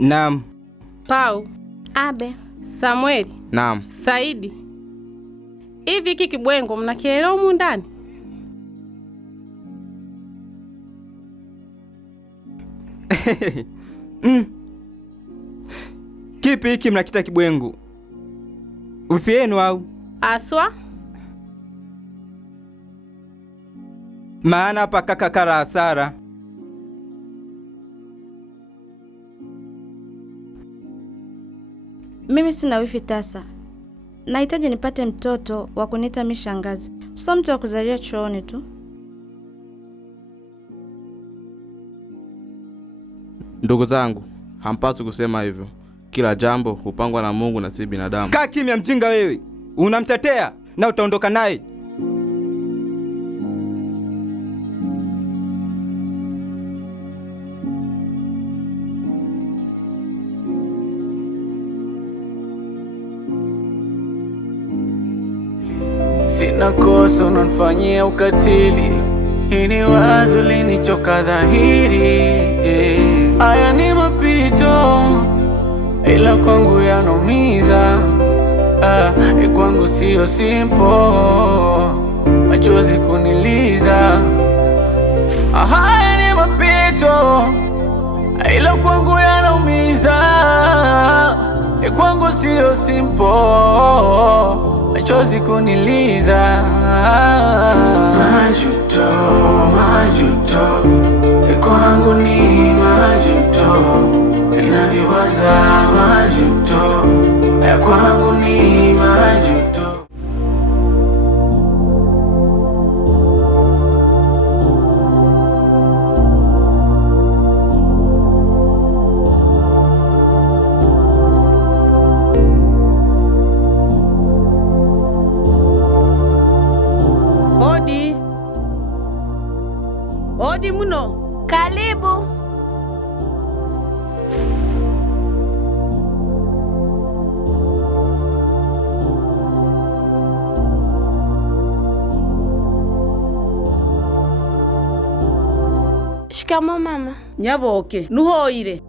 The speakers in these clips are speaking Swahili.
Naam. Pau. Abe. Samueli. Naam. Saidi. Hivi hiki kibwengo mnakielewa humu ndani? Kipi hiki mnakita kibwengo? Wifi yenu au? Aswa? Maana hapa kaka kara hasara. Mimi sina wifi tasa. Nahitaji nipate mtoto wa kuniita mishangazi. Sio mtu wa kuzalia chooni tu. Ndugu zangu, hampaswi kusema hivyo. Kila jambo hupangwa na Mungu na si binadamu. Kaa kimya mjinga wewe. Unamtetea na utaondoka naye. Sina kosa unanifanyia ukatili. Hii ni wazo linichoka dhahiri. Haya ni mapito, ila kwangu yanaumiza. Kwangu sio simple, machozi kuniliza. Haya ni mapito, ila kwangu yanaumiza. Kwangu sio simple, machozi kuniliza. Majuto, majuto, kwangu ni majuto. Ninaviwaza majuto, kwangu ni majuto. Odi muno. Karibu. Shikamo mama. Nyaboke. Nuhoire.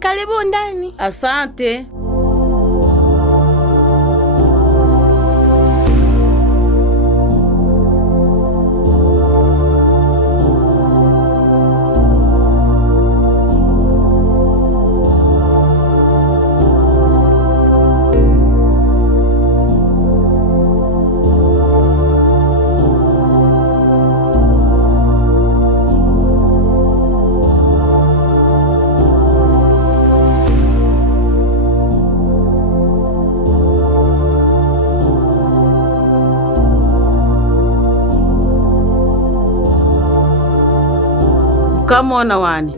Karibu ndani. Asante. Kamona wani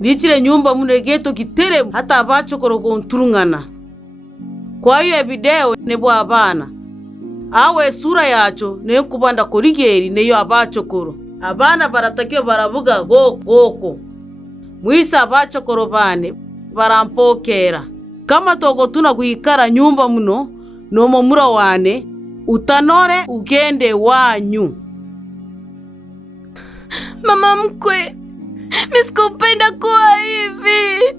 nichire nyumba mune geto kitere hata abachokoro konturungana. Kwa hiyo video nebo abana awe sura yacho ne kubanda korigeri neyo abachokoro abana baratakiyo baravuga goko mwisa abachokoro bane barampokera kama togo tuna kuikara nyumba muno nomo mura wane utanore ugende wanyu. Mama mkwe, mimi sikupenda kuwa hivi.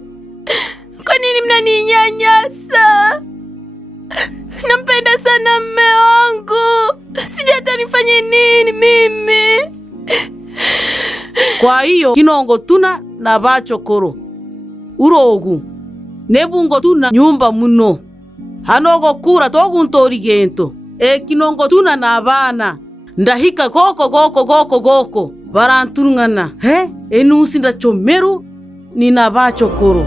Kwa nini mnaninyanyasa? Nampenda sana mume wangu. Sijui hata nifanye nini mimi. Kwa hiyo kinongo tuna na bachokoro urogu nebungo tuna nyumba muno hanogo kura toguntori gento kinongo tuna na abana ndahika goko baranturungana enusi ndachomeru ni na bachokoro.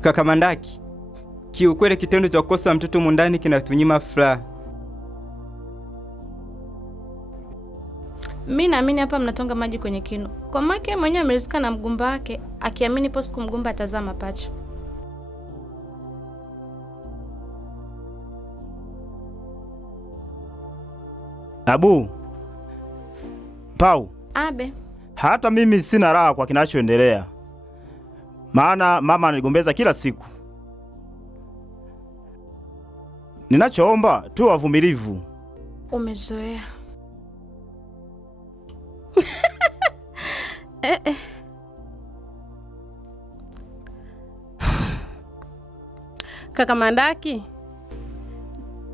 Kaka Mandaki, kiukweli kitendo cha kukosa mtoto mundani kinatunyima furaha. Mimi naamini hapa mnatonga maji kwenye kinu. Kwa make mwenyewe amerizika na mgumba wake, akiamini po siku mgumba atazaa mapacha. Abu, Pau. Abe. Hata mimi sina raha kwa kinachoendelea. Maana mama ananigombeza kila siku. Ninachoomba tu wavumilivu. Umezoea. Kaka Mandaki,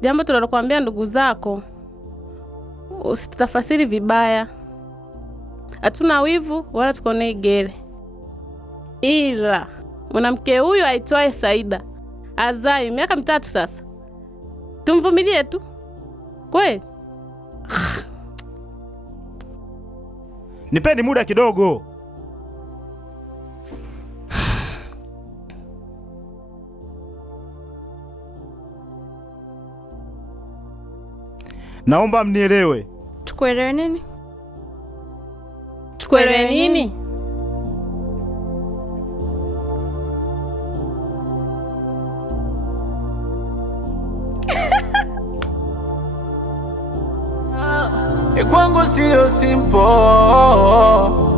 jambo tunalokuambia ndugu zako usitafasiri vibaya. Hatuna wivu wala tukonei gere, ila mwanamke huyu aitwaye Saida azai miaka 3 sasa. Tumvumilie tu kweli. Nipeni muda kidogo. Naomba mnielewe. Tukuelewe nini? Tukuelewe nini? Kwangu sio simple,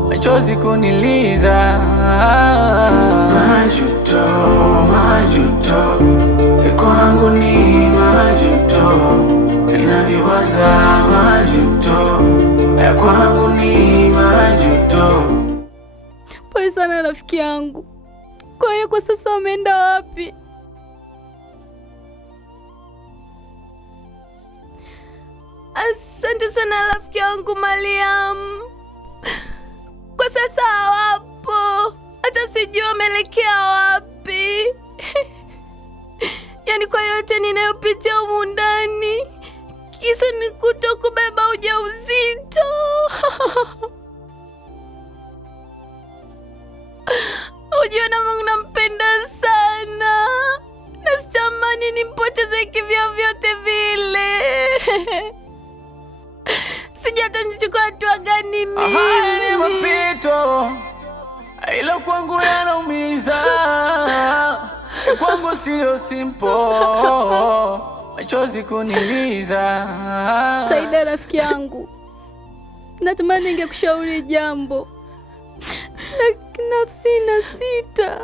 machozi kuniliza. Majuto, majuto, kwangu ni majuto, ninaviwaza majuto, kwangu ni majuto. Pole sana rafiki yangu. Kwa hiyo kwa sasa umeenda wapi? Asante sana rafiki yangu Mariam. Kwa sasa hawapo. Hata sijui wameelekea wapi. Yaani kwa yote ninayopitia humu ndani, kisa ni kutokubeba ujauzito. Ujue na Mungu nampenda sana. Na sitamani nimpoteze kivyovyote vile. Sijui hata nichukua hatua gani mimi. Haya ni mapito, ila kwangu yanaumiza. Kwangu sio simple, machozi kuniliza. Saida rafiki yangu, natamani ningekushauri jambo, lakini nafsi inasita.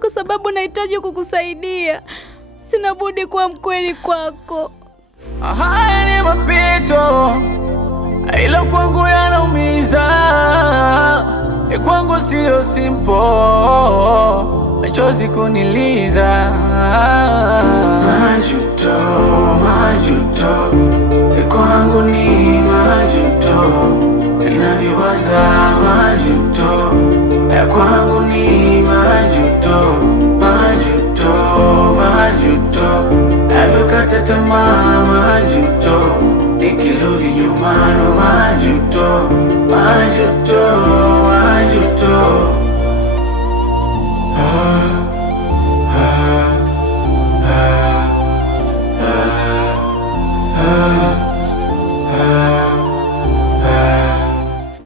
Kwa sababu nahitaji kukusaidia, sina budi kuwa mkweli kwako. Haya ni mapito, ila kwangu yanaumiza. Kwangu sio simple, machozi kuniliza. Majuto, majuto, kwangu ni majuto, ninaviwaza majuto, kwangu ni majuto, majuto, majuto, navyokata tamaa majuto, nikirudi nyuma ndo majuto, majuto.